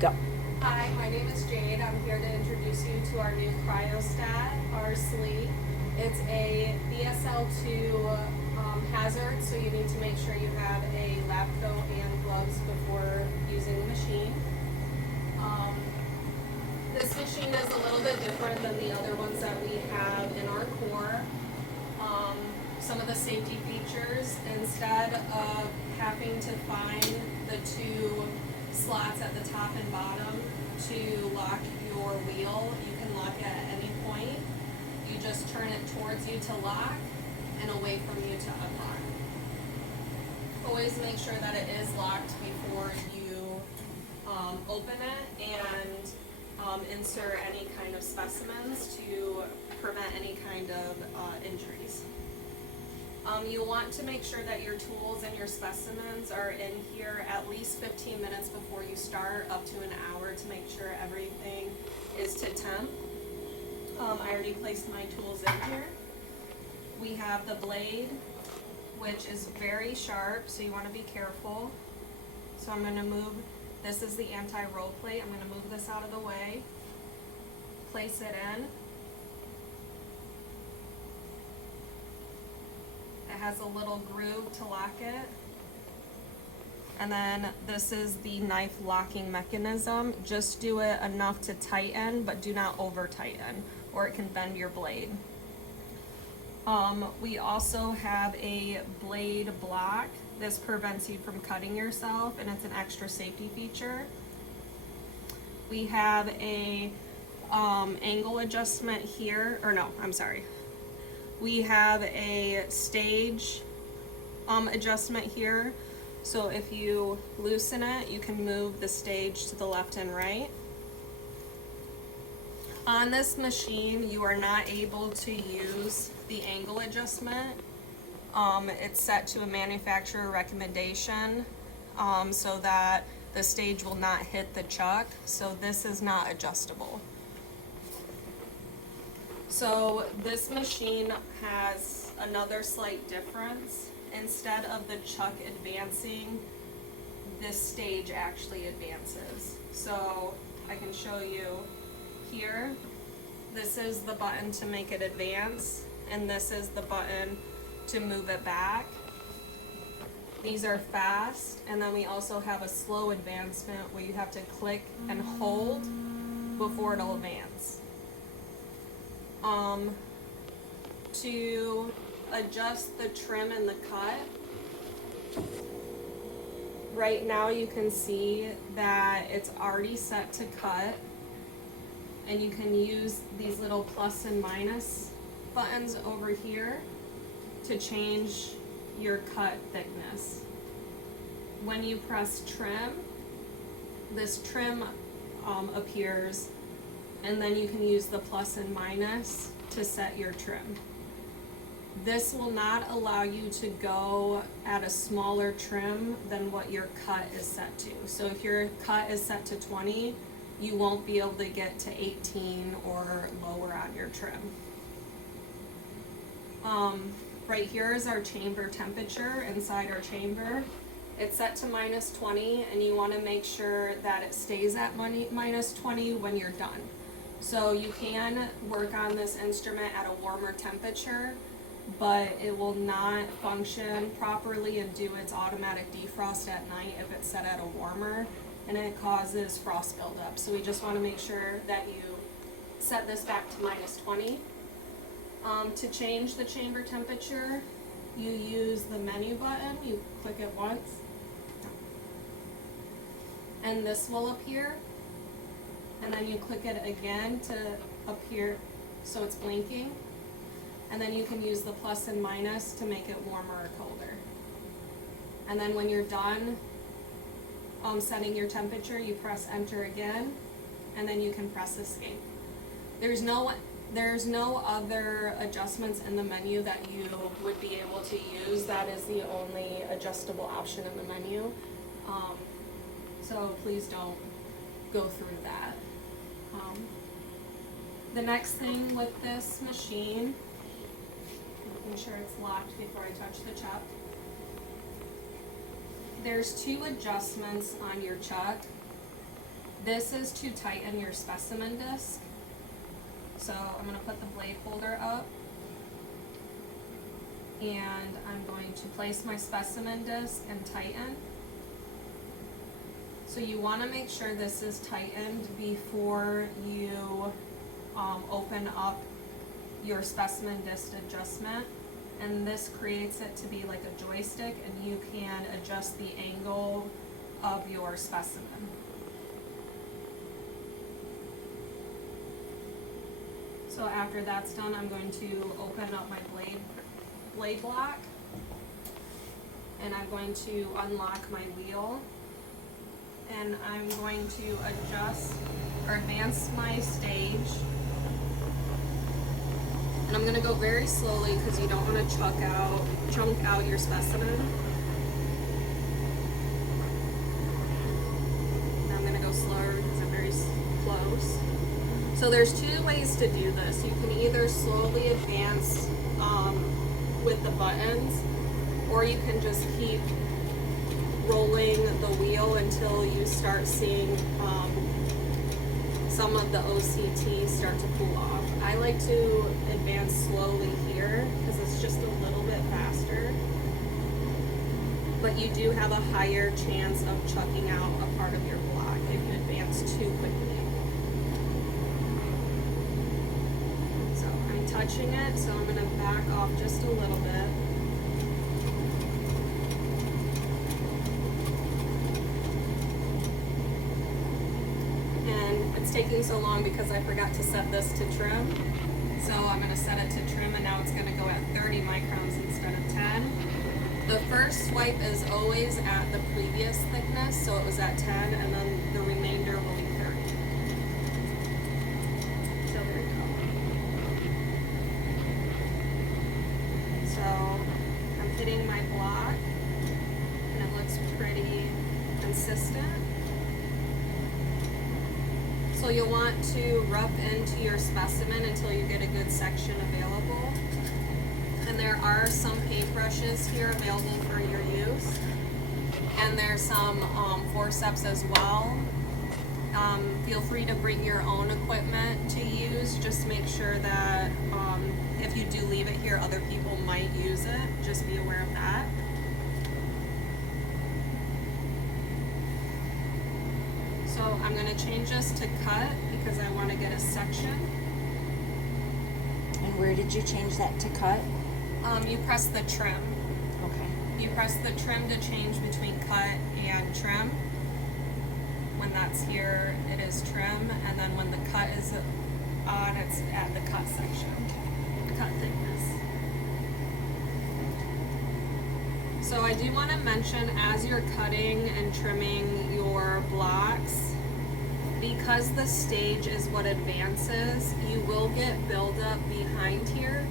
Go. Hi, my name is Jade. I'm here to introduce you to our new Cryostat, our Slee. It's a BSL-2 hazard, so you need to make sure you have a lab coat and gloves before using the machine. This machine is a little bit different than the other ones that we have in our core. Some of the safety features, instead of having to find the two slots at the top and bottom to lock your wheel, you can lock it at any point. You just turn it towards you to lock and away from you to unlock. Always make sure that it is locked before you open it, and insert any kind of specimens to prevent any kind of injuries. You want to make sure that your tools and your specimens are in here at least 15 minutes before you start, up to an hour, to make sure everything is to temp. I already placed my tools in here. We have the blade, which is very sharp, so you want to be careful. So I'm going to move, this is the anti-roll plate, I'm going to move this out of the way, place it in. It has a little groove to lock it. And then this is the knife locking mechanism. Just do it enough to tighten, but do not over tighten, or it can bend your blade. We also have a blade block. This prevents you from cutting yourself, and it's an extra safety feature. We have a angle adjustment here, or no, I'm sorry. We have a stage adjustment here. So if you loosen it, you can move the stage to the left and right. On this machine, you are not able to use the angle adjustment. It's set to a manufacturer recommendation so that the stage will not hit the chuck. So this is not adjustable. So this machine has another slight difference. Instead of the chuck advancing, this stage actually advances. So I can show you here. This is the button to make it advance, and this is the button to move it back. These are fast, and then we also have a slow advancement where you have to click and hold before it'll advance. To adjust the trim and the cut, right now you can see that it's already set to cut, and you can use these little plus and minus buttons over here to change your cut thickness. When you press trim, this trim appears, and then you can use the plus and minus to set your trim. This will not allow you to go at a smaller trim than what your cut is set to. So if your cut is set to 20, you won't be able to get to 18 or lower on your trim. Right here is our chamber temperature inside our chamber. It's set to -20, and you want to make sure that it stays at -20 when you're done. So you can work on this instrument at a warmer temperature, but it will not function properly and do its automatic defrost at night if it's set at a warmer, and it causes frost buildup. So we just want to make sure that you set this back to -20. To change the chamber temperature, you use the menu button. You click it once, and this will appear. And then you click it again to appear so it's blinking. And then you can use the plus and minus to make it warmer or colder. And then when you're done setting your temperature, you press enter again, and then you can press escape. There's no other adjustments in the menu that you would be able to use. That is the only adjustable option in the menu. So please don't go through that. The next thing with this machine, making sure it's locked before I touch the chuck. There's two adjustments on your chuck. This is to tighten your specimen disc. So I'm going to put the blade holder up, and I'm going to place my specimen disc and tighten. So you want to make sure this is tightened before you open up your specimen disc adjustment, and this creates it to be like a joystick, and you can adjust the angle of your specimen. So after that's done, I'm going to open up my blade block, and I'm going to unlock my wheel, and I'm going to adjust or advance my stage. And I'm going to go very slowly because you don't want to chunk out your specimen. And I'm going to go slower because I'm very close. So there's two ways to do this. You can either slowly advance with the buttons, or you can just keep rolling the wheel until you start seeing some of the OCT start to cool off. I like to advance slowly here because it's just a little bit faster, but you do have a higher chance of chucking out a part of your block if you advance too quickly. So I'm touching it, so I'm going to back off just a little bit. It's taking so long because I forgot to set this to trim. So I'm going to set it to trim, and now it's going to go at 30 microns instead of 10. The first swipe is always at the previous thickness, so it was at 10, and then the remainder will be 30. So there you go. So I'm hitting my block, and it looks pretty consistent. So you'll want to rough into your specimen until you get a good section available. And there are some paintbrushes here available for your use. And there's some forceps as well. Feel free to bring your own equipment to use. Just make sure that if you do leave it here, other people might use it. Just be aware of that. So I'm going to change this to cut because I want to get a section. And where did you change that to cut? You press the trim. Okay. You press the trim to change between cut and trim. When that's here, it is trim, and then when the cut is on, it's at the cut section, the cut thickness. So I do want to mention, as you're cutting and trimming your blocks, because the stage is what advances, you will get buildup behind here.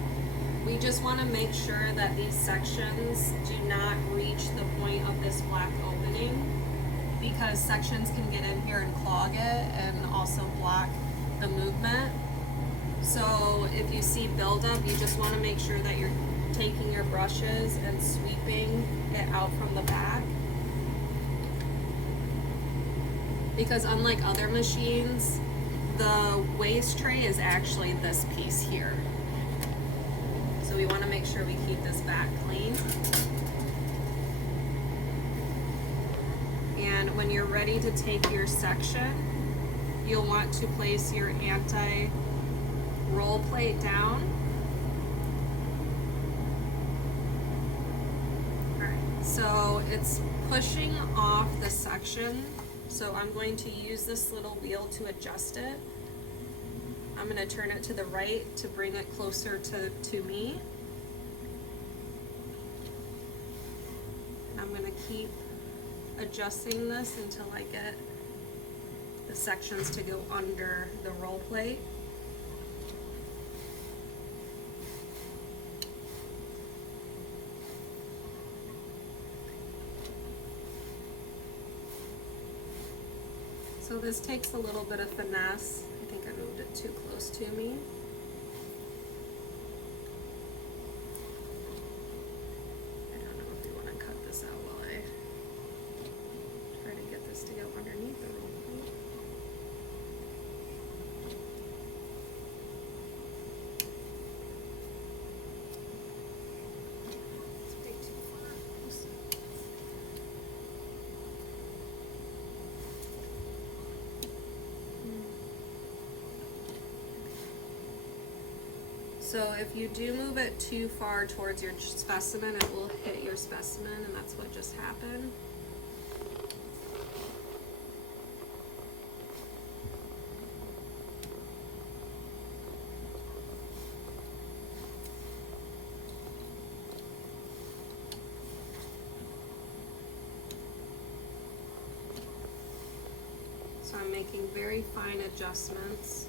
We just want to make sure that these sections do not reach the point of this black opening, because sections can get in here and clog it and also block the movement. So if you see buildup, you just want to make sure that you're taking your brushes and sweeping it out from the back. Because unlike other machines, the waste tray is actually this piece here. So we want to make sure we keep this back clean. And when you're ready to take your section, you'll want to place your anti-roll plate down. Alright, so it's pushing off the section. So I'm going to use this little wheel to adjust it. I'm going to turn it to the right to bring it closer to me. And I'm going to keep adjusting this until I get the sections to go under the roll plate. So this takes a little bit of finesse. I think I moved it too close to me. I don't know if we want to cut this out while I try to get this to go underneath the roll plate. So if you do move it too far towards your specimen, it will hit your specimen, and that's what just happened. So I'm making very fine adjustments.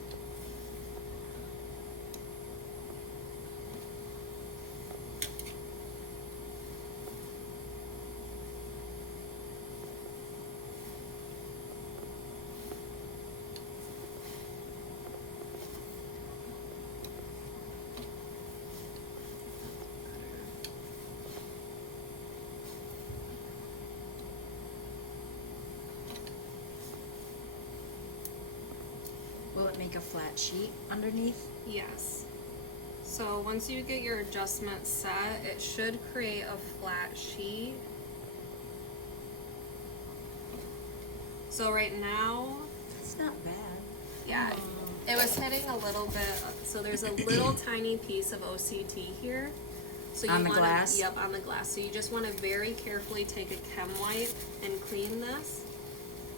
Will it make a flat sheet underneath? Yes. So once you get your adjustment set, it should create a flat sheet. So right now, That's not bad. yeah, it was hitting a little bit, so there's a little tiny piece of OCT here. So you On the wanna, glass? Yep, on the glass. So you just wanna very carefully take a chem wipe and clean this.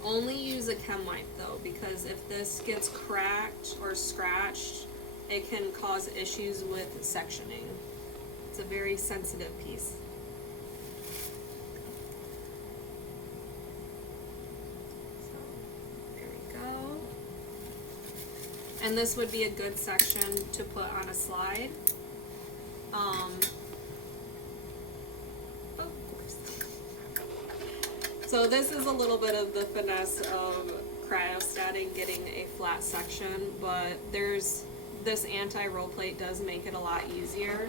Only use a chem wipe though, because if this gets cracked or scratched, it can cause issues with sectioning. It's a very sensitive piece. So, there we go. And this would be a good section to put on a slide. So this is a little bit of the finesse of cryostating, getting a flat section, but this anti-roll plate does make it a lot easier.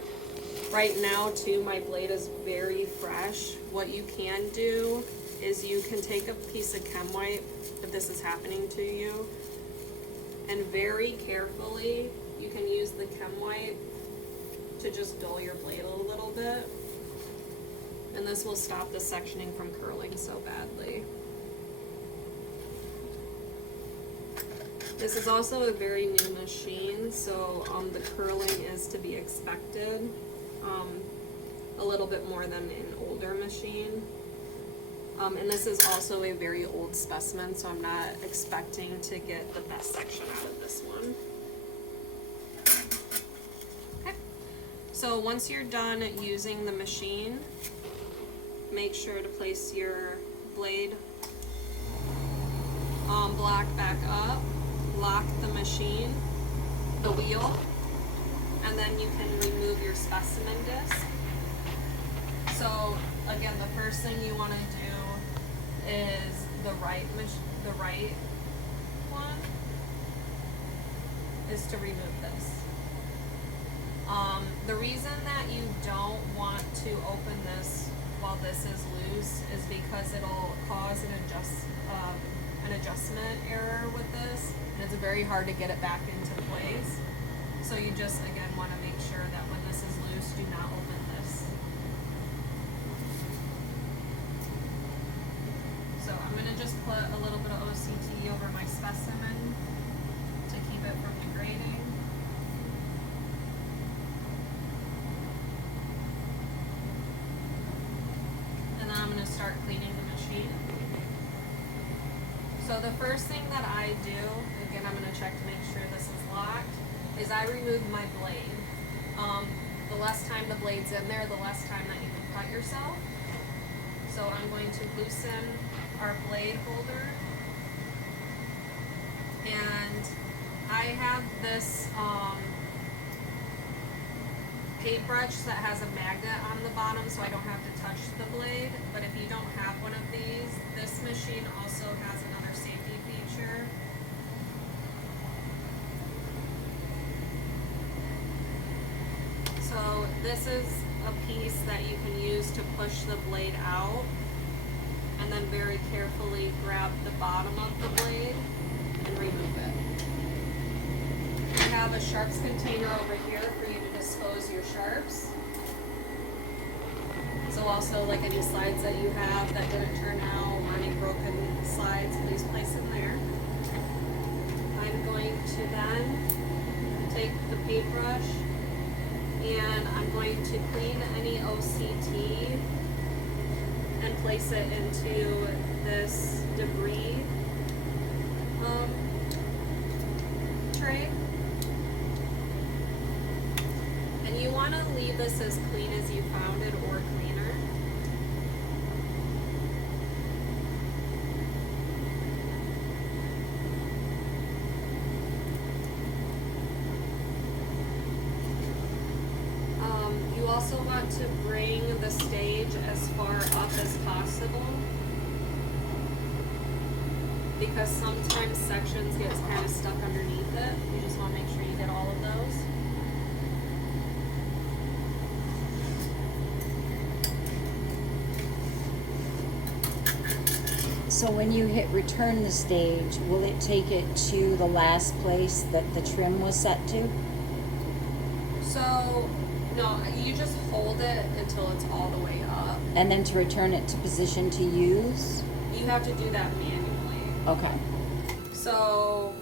Right now too, my blade is very fresh. What you can do is you can take a piece of chem wipe, if this is happening to you, and very carefully, you can use the chem wipe to just dull your blade a little bit. And this will stop the sectioning from curling so badly. This is also a very new machine, so the curling is to be expected. A little bit more than an older machine. And this is also a very old specimen, so I'm not expecting to get the best section out of this one. Okay. So once you're done using the machine, make sure to place your blade block back up, lock the machine, the wheel, and then you can remove your specimen disc. So again, the first thing you want to do is the right one is to remove this. The reason that you don't want to open this while this is loose is because it'll cause an adjustment error with this, and it's very hard to get it back into place. So you just again want to make sure that when this is loose, do not open this. So I'm going to just put a little bit of OCT over my specimen to keep it from degrading. I'm going to start cleaning the machine. So the first thing that I do, again I'm going to check to make sure this is locked, is I remove my blade. The less time the blade's in there, the less time that you can cut yourself. So I'm going to loosen our blade holder. And I have this paintbrush that has a magnet on the bottom, so I don't have to touch the blade. But if you don't have one of these, this machine also has another safety feature. So this is a piece that you can use to push the blade out, and then very carefully grab the bottom of the blade and remove it. I have a sharps container over here for you to dispose your sharps. So also like any slides that you have that didn't turn out, or any broken slides, please place them there. I'm going to then take the paintbrush and I'm going to clean any OCT and place it into this debris tray. And you want to leave this as clean as you found it or cleaner. You also want to bring the stage as far up as possible, because sometimes sections get kind of stuck underneath it. You just want to make sure you get all of those. So when you hit return the stage, will it take it to the last place that the trim was set to? So, no, you just hold it until it's all the way up. And then to return it to position to use? You have to do that manually. Okay. So,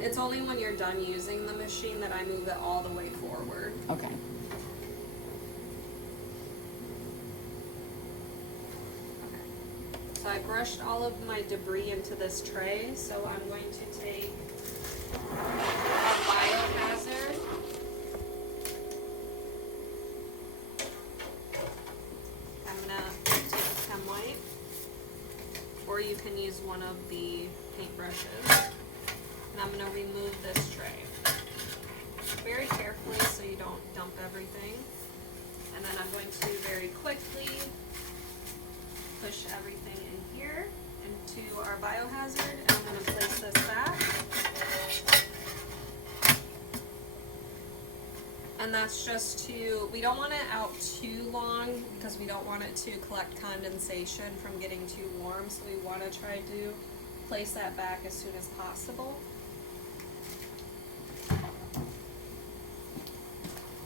it's only when you're done using the machine that I move it all the way forward. Okay. So I brushed all of my debris into this tray, so I'm going to take our biohazard. I'm gonna take a chem wipe, or you can use one of the paintbrushes, and I'm gonna remove this tray very carefully so you don't dump everything. And then I'm going to very quickly push everything in here into our biohazard, and I'm going to place this back. And that's just to, we don't want it out too long because we don't want it to collect condensation from getting too warm, so we want to try to place that back as soon as possible.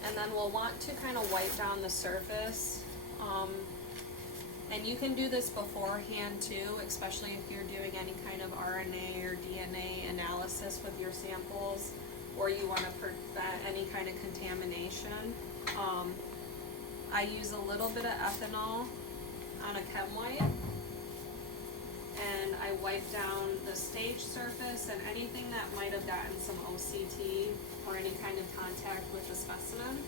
And then we'll want to kind of wipe down the surface. And you can do this beforehand too, especially if you're doing any kind of RNA or DNA analysis with your samples, or you want to prevent any kind of contamination. I use a little bit of ethanol on a chem wipe, and I wipe down the stage surface and anything that might have gotten some OCT or any kind of contact with the specimen.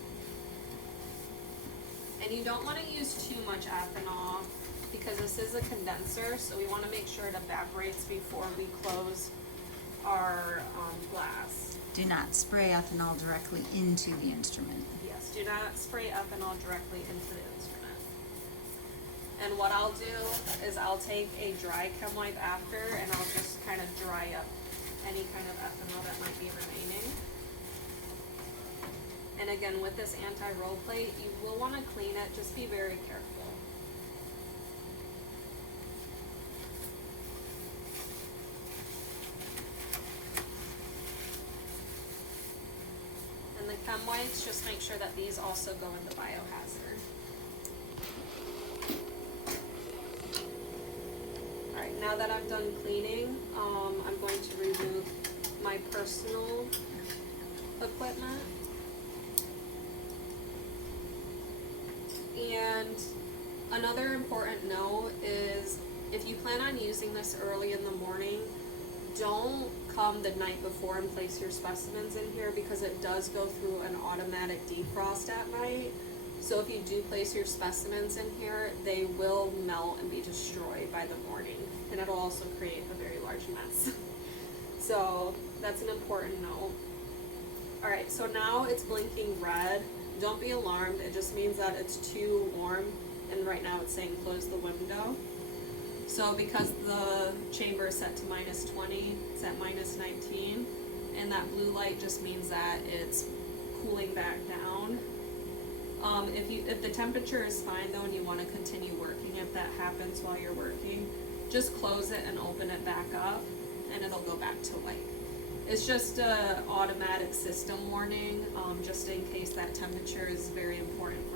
And you don't want to use too much ethanol because this is a condenser, so we want to make sure it evaporates before we close our glass. Do not spray ethanol directly into the instrument. Yes, do not spray ethanol directly into the instrument. And what I'll do is I'll take a dry chem wipe after, and I'll just kind of dry up any kind of ethanol that might be remaining. And again, with this anti-roll plate, you will want to clean it, just be very careful. And the chem wipes, just make sure that these also go in the biohazard. Alright, now that I'm done cleaning, I'm going to remove my personal equipment. And another important note is if you plan on using this early in the morning, don't come the night before and place your specimens in here because it does go through an automatic defrost at night. So if you do place your specimens in here, they will melt and be destroyed by the morning, and it'll also create a very large mess. So that's an important note. Alright, so now it's blinking red. Don't be alarmed, it just means that it's too warm, and right now it's saying close the window. So because the chamber is set to -20, it's at -19, and that blue light just means that it's cooling back down. If the temperature is fine though and you want to continue working, if that happens while you're working, just close it and open it back up, and it'll go back to white. It's just an automatic system warning, just in case that temperature is very important